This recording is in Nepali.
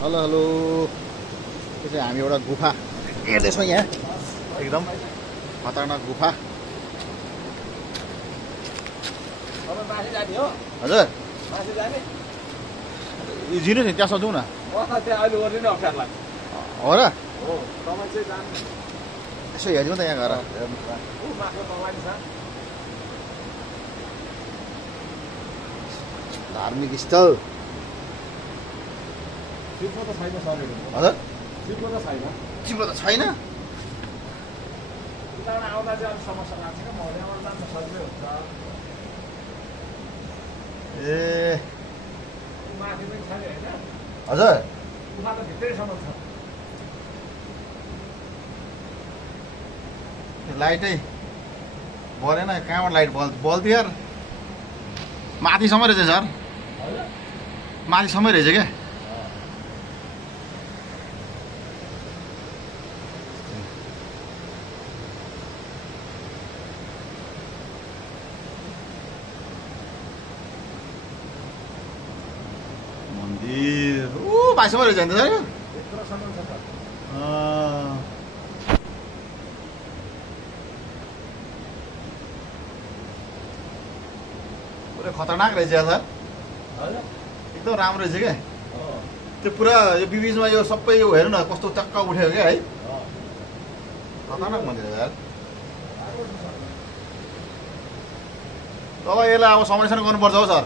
Hello hello. यो चाहिँ हामी एउटा गुफा हेर्दैछौँ यहाँ, एकदम खतरनाक गुफा। हजुर जिनु नि त्यहाँ जाउँ न। हो र यसो हेरिदिउँ त यहाँ गएर। धार्मिक स्थल हजुर चिप्लो त छैन। ए हजुर लाइटै बलेन, कहाँबाट लाइट बल्थ्यो यार। माथिसम्म रहेछ सर, माथिसम्मै रहेछ क्या। मन्दिर माथिसम्म रहेछ नि त सर। पुरा खतरनाक रहेछ यार सर, एकदम राम्रो रहेछ क्या। त्यो पुरा यो बिचमा यो सबै यो हेर्नु न कस्तो चक्क उठ्यो क्या है। खतरनाक मन्दिर हो यार। तब यसलाई अब संरक्षण गर्नुपर्छ हौ सर।